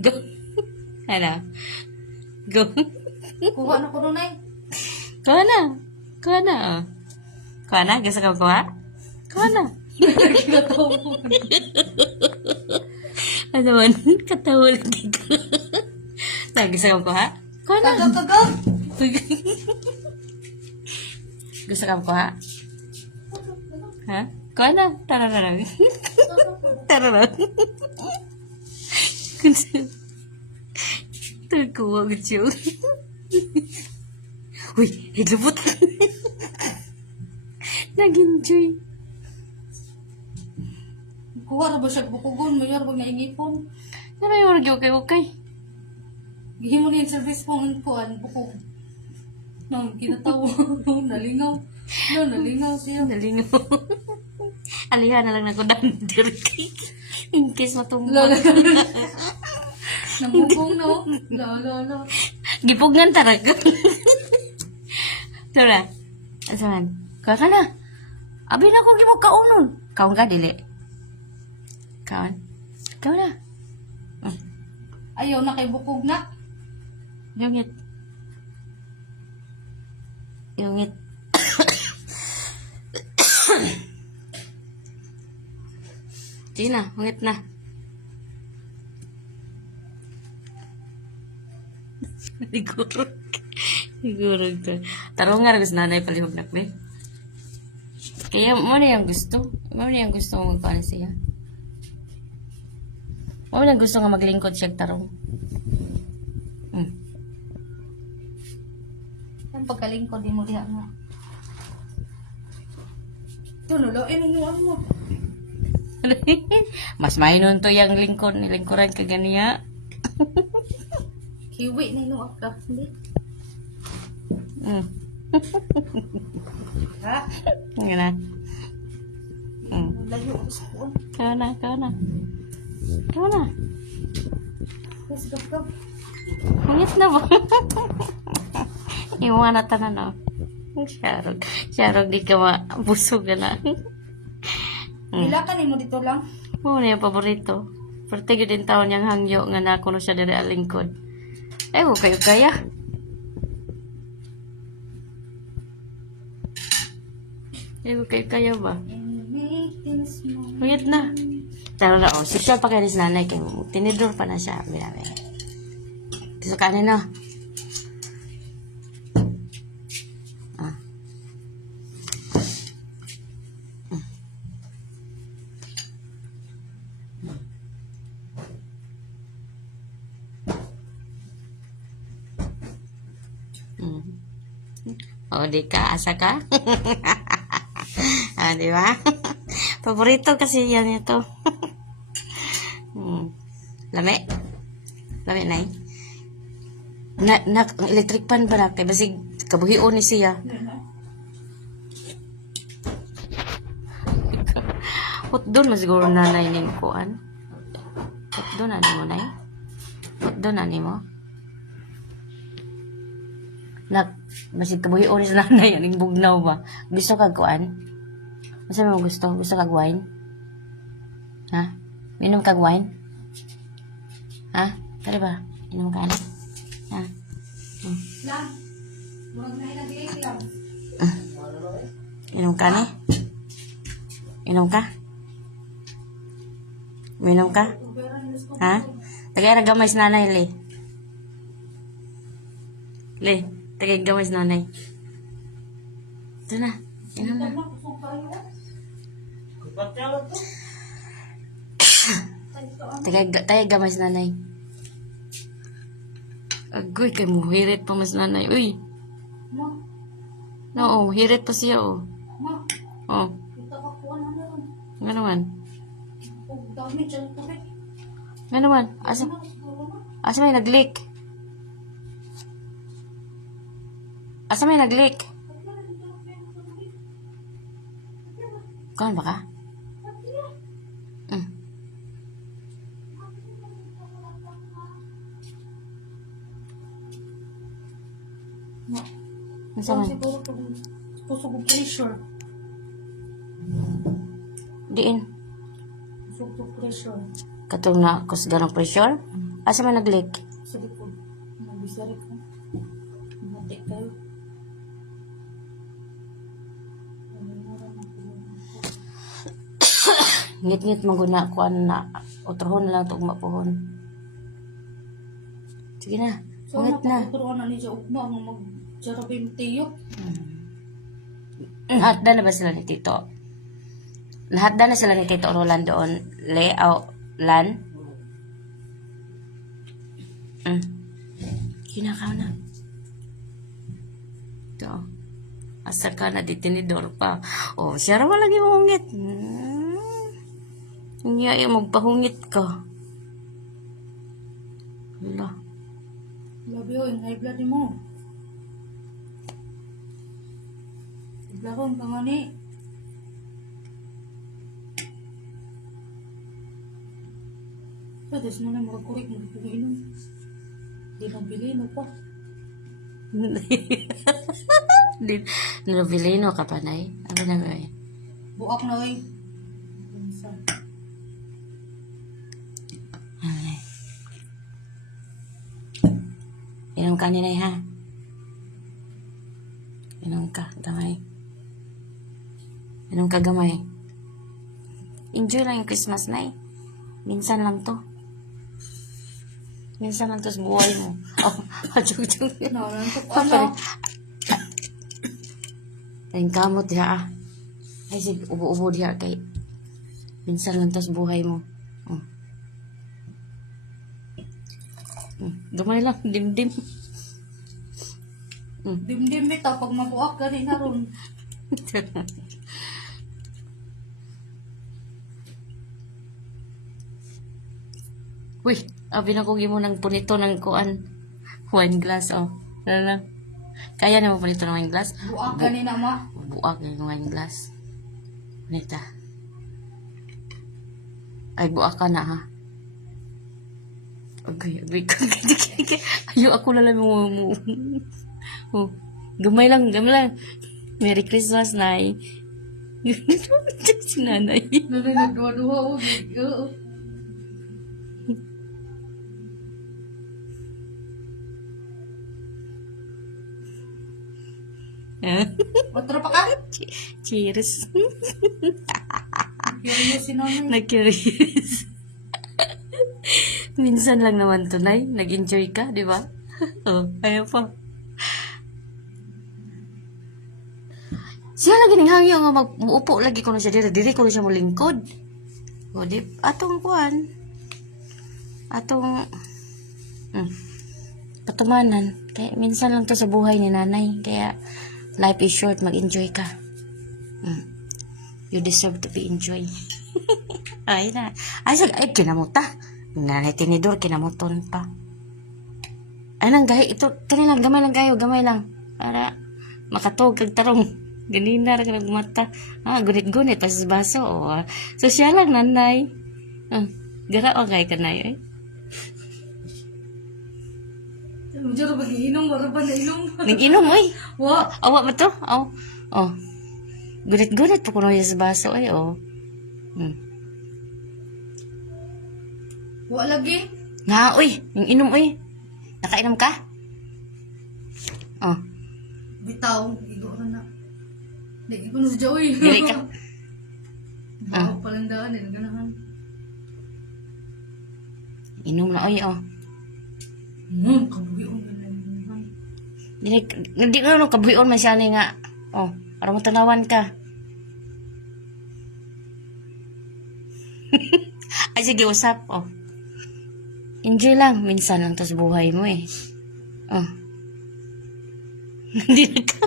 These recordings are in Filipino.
Go. Ano? Go. Kuha na ko nun ay. Kuha na. Kuha na. Oh. Kuha na? Gusto ka kuha? Kuha na. Ano man? Katawa lagi ko. Gusto ka kuha? Kuha na. Kagaw. Gusto ka kuha? Ha? Kuha na. Tara na lang. Tara na. Kuha ko siya. Uy, hilubot. Nag-enjoy. Kuha na ba siya bukugon? Mayroon ba nga ingipon? Ano yung orgyo kay Ukay? Gihimo niya yung service po ng kuhan, bukog. Nang kinatawa. Nalingaw. No, nalingaw siya. Nalingaw. Alihan na lang na ko dami dirty. In case matungkol. Lala. Namubong na oh. Lala. Gipugan talaga. Tura. Asaman? Kuha ka na. Abi na kong gimog kaunon. Kaon ka, dili. Kaon. Kaon na. Ayaw na kay bukog na. Yungit. Yungit. Sige na, hungit na. Siguro. Siguro ito. Tarong nga gusto nanay palihog na kwe. Kaya mo na yung gusto. Mo na yung gusto mo magpaan siya. Mo na gusto nga maglingkod siya tarong. Ang pagkalingkod, di mo diha nga. Ito, nulain mo ano mo. Mas mainon to yung lingkod. Nilingkuran ka ganiya. Kiwi na inuak ka. Hindi. Ha? Nga na. Layo ako sa kuwan. Kaw na, kaw na. Kaw na. Yes, gab. Hangit na ba? Yung mga natanan na. Sharog. Sharog di ka mabusog na. Bila ka ni mo dito lang. Oo na yung paborito. Pero tigil din taon niyang hangyo nga na kuno siya dari alingkod. Eh, huwag kayo kaya. Eh, huwag kayo kaya ba? Hangit na. Taro na, oh. Social pa kayo sa nanay. Tinidor pa na siya. Binabi. Gusto ka na. O, di ka? Asa ka? Di ba? Paborito kasi yan ito. Lami? Lami na ang electric pan ba na? Kaya basig kabuhion ni siya. Hot doon masiguro nanay ni mo kuan. Hot doon na ni mo nay? Hot doon na ni mo? Basig kabuhion ni sa nanay aning bugnaw ba? Gusto kag kuan? Ano mo gusto? Gusto kag wine? Ha? Minom kag wine? Ha? Kaya ba? Inom ka na? Ha? Lang. Huwag na ilagay lang. Inom ka na? Inom ka? Minom ka? Ha? Tagay na gamay sa nanay, Le. Le, tagay gamay sa nanay. Ito na. Inom na. Tagay gamay sa nanay. Agoy, kay mo hirit pa mas nanay. Uy. Ma. No, hirit pa siya, oh. Ma. Oh, Kita ka kuha na naman. nga naman. Huwag dami dyan ka rin. Nga naman. Asa may nag-leak? Asa may nag-leak? Kuhan ba ka? Asa man? Siguro kung kusog ang pressure. Diin. Kusog ang pressure. Katong na kusga ng pressure? Asa man nag-leak? Sa likod. Nabisari ko. Mati kayo. Ngit-ngit maguna ko na. Utrohon na lang ito mapuhon. Sige na. So, Ungit na. napatuturuan na niya ugma ang mag-jarabim tiyo. Lahat na ba sila ni Tito? Lahat na sila ni Tito Roland doon. Lan? Kinakaw na. Ito. Asa ka na ditinidor pa. Oh, siya raw lagi mungit. Hindi ay magpahungit ka. Hala. Labi o, yung high blood mo. Iblakon ka nga ni. So, des mo na makakurik mo dito inom. Di nang bilhin pa. Novelino ka pa, Nay? Ano na ba eh? Buak na oy. Inom ka ni Nay, ha? Inom ka, gamay. Inom ka, gamay. Enjoy lang yung Christmas, Nay. Minsan lang to. Minsan lang to sa buhay mo. Oh, joke. Nanantok ka na. Ay, kamot diha, ah. Ay, sige, ubo-ubo diha kay. Minsan lang to sa buhay mo. Gamay lang, dim-dim. Dim-dim bitaw pag mabuak gani na ron. Uy, abi na ko gimo ng punito ng kuan. Wine glass, oh. Ano lang. Kaya na mo punito ng wine glass? Buak gani na ma. Buak ng wine glass. Punita. Ay, buak ka na, ha? Agay ka. Ayaw ako lang mo. Oh, gamay lang. Merry Christmas, Nay. Si Nanay. Nanay nagduwa-duwa o. Oo. Otro pa ka? Cheers. Curious si nanay. Nag-curious. Minsan lang naman to, Nay. Nag-enjoy ka, di ba? Oh, ayaw pa. Siya lagi ning hangyo nga muupo lagi ko na siya diri ko na siya molingkod. O di atong kuan. Atong patumanan. Kaya minsan lang to sa buhay ni Nanay. Kaya life is short, mag-enjoy ka. You deserve to be enjoyed. Ay na. Ay kinamuta. Nanay tinidor kinamuton pa. Anang gahi ito kanilang gamay lang para makatog kag tarong. Ganina ra ka nagmata. Gunit-gunit pa sa baso. So siya lang, Nanay. Gara o kay kanay, eh. Medyo mag-iinom, wala ba na inom? Nag-inom, oy. Wa. Awa ba to? Oh. Gunit-gunit pa kuno sa baso, ay, oh. Wa lagi. Nga, oy. Yung inom, oy. Nakainom ka? Oh. Bitaw, igo na. Lagi ko na sa Joey. Dili ka. Bago palang daan, ganahan. Inom na, oy, oh. Kabuhion ka na. Hindi ko kabuyon man siya ni nga. Oh, para matanawan ka. Ay, sige, usap, oh. Enjoy lang. Minsan lang to sa buhay mo, eh. Oh. Hindi na ka.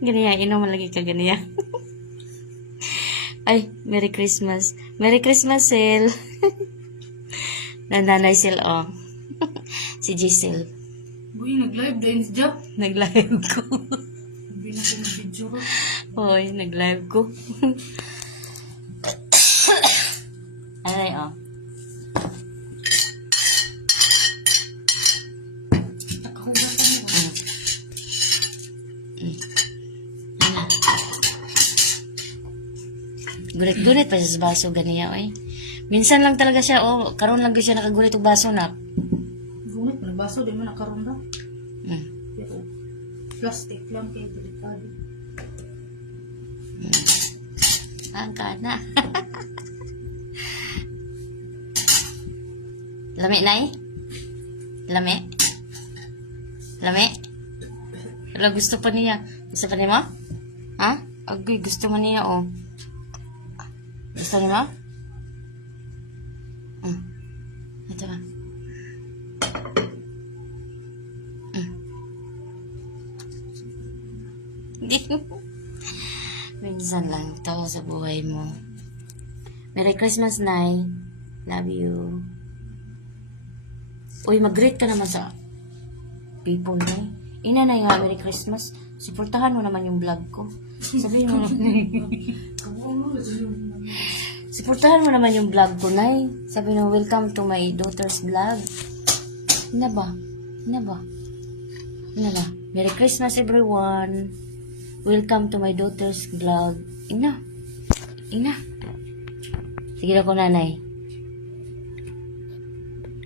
Ganyan, inom lagi ka ganyan. Ay, Merry Christmas. Merry Christmas, Sil. Nananay Sil, oh. Si Giselle. Uy, nag-live dahil si Jack. Nag-live ko. Hindi na ko mag-video ko. Hoy, nag-live ko. Ay, oh. Nakahugas ka mo. Gulit-gulit pa siya sa baso ganiya, oy. Minsan lang talaga siya, oh, karon lang gyud siya nakagulit og baso na. baso, di mo nakaroon daw. Mm. Pero, plastic lang kayo, delikado. Ang kana. Lami, Nay? Lami? Lami? Wala, gusto pa niya. Gusto pa niya mo? Ha? Agay, gusto mo niya, oh. Gusto niya mo? Ito ba? Hindi. Minsan lang to sa buhay mo. Merry Christmas, Nay. Love you. Uy, mag-greet ka naman sa people, Nay. Ina na nga, Merry Christmas. Suportahan mo naman yung vlog ko. Sabihin mo naman. Suportahan mo naman yung vlog ko, Nay. Sabihin mo, welcome to my daughter's vlog. Ina ba? Ina ba? Ina ba? Merry Christmas, everyone. Welcome to my daughter's vlog. Ina. Ina. Sige na ko, Nanay.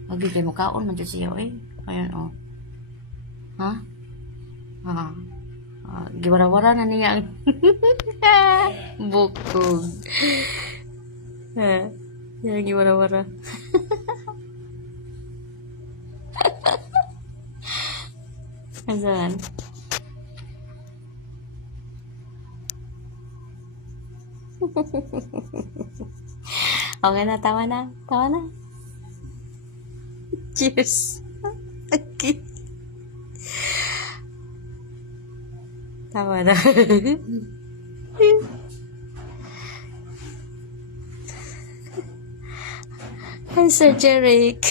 Magbigay mo kaon man dyan siya, eh. Ayan, oh. Ha? Ha? Giwara-wara na niya ang bukog. Ha? Yan, giwara-wara. Asan? Okay na, tama na. Tama na. Cheers. Okay. Tama na. Hi, Sir Jeric.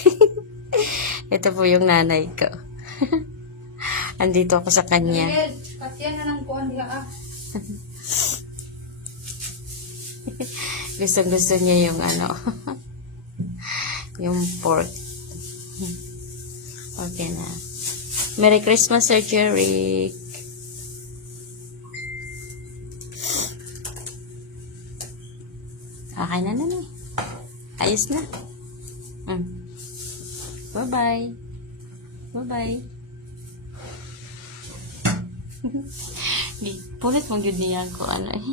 Ito po yung nanay ko. Andito ako sa kanya. Miguel, katyan na ng kuhan diha ah. Gusto niya yung ano. Yung pork. Okay na. Merry Christmas, Sir Jeric. Okay na na. Ayos na. Bye-bye. Bye-bye. Pulit mong yun niya ko ano eh.